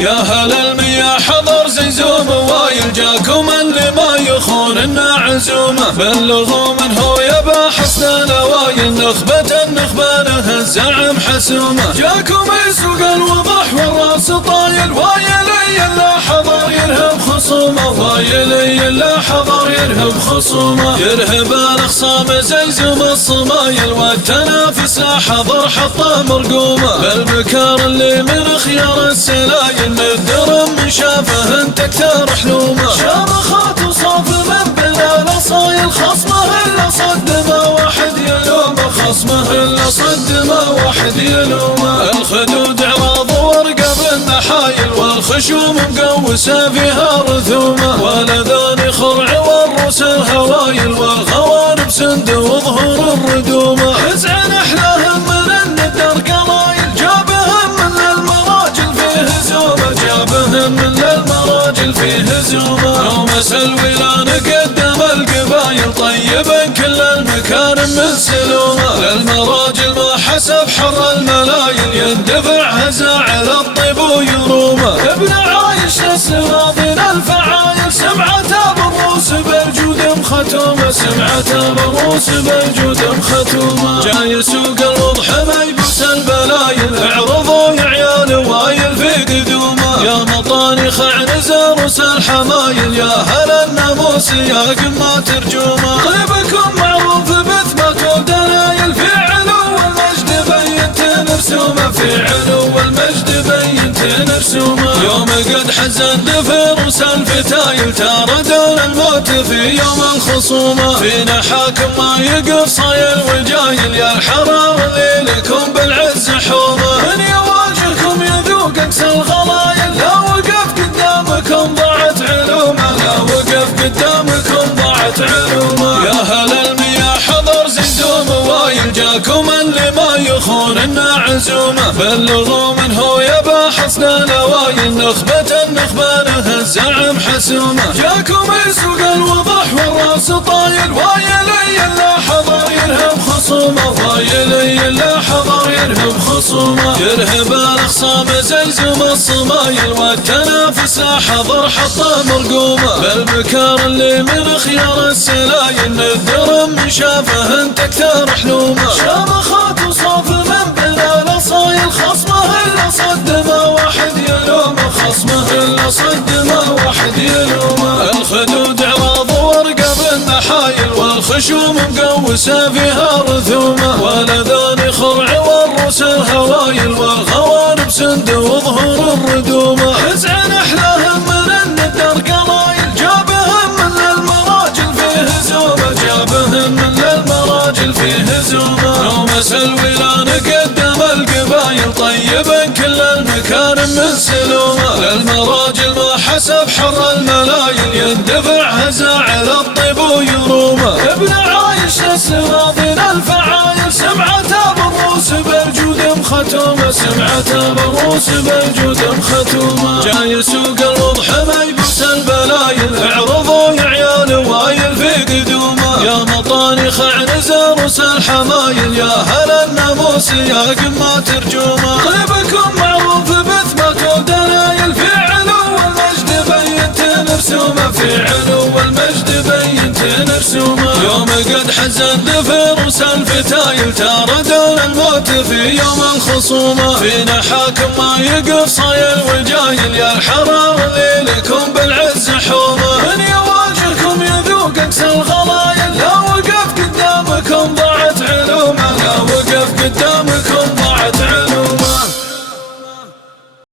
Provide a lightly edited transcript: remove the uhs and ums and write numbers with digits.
يا هل المياه حضر زيزوم وايل جاكم اللي ما يخون إنا عزومه بلغوا من هو يبا حسن الأوايل النخبة الزعم حسومه جاكم يسوق الوضح والراس طايل وايلي لا حضر يرهب خصومه وايلي لا حضر يرهب خصومه يرهب الأخصام زيزوم الصمايل والتنافس لا حضر حطه مرقومه بالبكار اللي من خيار السلايل الدرم من شافه انت كثر حلومه شامخات وصاف من بلا الاصايل خصمه الا صد ما واحد يلومه خصمه الا صد ما واحد يلومه الخدود عراض ورقه بالنحايل والخشوم مقوسه فيها رثومه والاذان خرع والرؤوس الهوايل والغوانم سند وظهور الردومه حزعن احلاهم من الندر قلايل جابهم من المراجل فيه هزومه جابهم من المراجل فيه هزومه يوم الولان قدم القبايل طيبا كل المكان من سلومه للمراجل ما حسب حر الملايل يندفع هزا على الطيب ويرومه ابن عايش السواطين الفعايل سمعته بالروس بالجود مختومه سمعته بالروس بالجود مختومه جاي يسوق الوضح ما يبوس البلايل اعرضوا يا عيال وايل في قدومه يا مطانيخ عنز روس الحمايل يا هل الناموس يا قمة ترجومه طيبكم معروف بثبات ودلايل في علو المجد بينت نرسومه في علو المجد بينت نرسومه يوم قد حزن دفروس الفتايل تاردون الموت في يوم الخصومه فينا حاكم ما يقف صايل وجايل يا الحرام اللي لكم بالعز حومه من يواجهكم يذوق اقسى الغلايل لا وقف قدامكم ضاعت علومه لا وقف قدامكم ضاعت علومه يا هل المياه حضر زيزوم وايل جاكم اللي ما يخون إنا عزومه بلغوا من هو يبا حسن الأوايل النخبة الزعم حسومه جاكم يسوق الوضح والراس طايل وايلي لا حضر يرهب خصومه وايلي لا حضر يرهب خصومه يرهب الأخصام زيزوم الصمايل والتنافس لا حضر حطه مرقومه بالبكار اللي من خيار السلايل الدرم من شافه انت كثر حلومه شامخات وصاف من بلا الاصايل خصمه الا صد ما واحد يلومه خصمه الا صد ما واحد يلومه الخدود عراض ورقه بالنحايل والخشوم مقوسه فيها رثومه والاذان خرع والرؤوس الهوايل والغوانم سند وظهور الردومه حزعن احلاهم من الندر قلايل جابهم من المراجل فيه هزومه جابهم من المراجل فيه هزومه يوم الولان قدم القبايل طيبا كل المكان من سلومه للمراجل ما حسب حر الملايل يندفع هزا على الطيب ويرومه ابن عايش السواطين الفعايل سمعته بالروس بالجود مختومه سمعته بالروس بالجود مختومه جاي يسوق الوضح ما يبوس البلايل اعرضوا يا عيال وايل في قدومه يا مطانيخ عنز روس الحمايل يا هل الناموس يا قمة ترجومه طيبكم معروف بثبات ودلايل في علو المجد بينت نرسومه في علو المجد بينت نرسومه يوم قد حزن دفروس الفتايل تاردون الموت في يوم الخصومه فينا حاكم ما يقف صايل وجايل يا الحرام اللي لكم بالعز حومه من يواجهكم يذوق اقسى الغلايل لا وقف قدامكم ضاعت علومه لا وقف قدامكم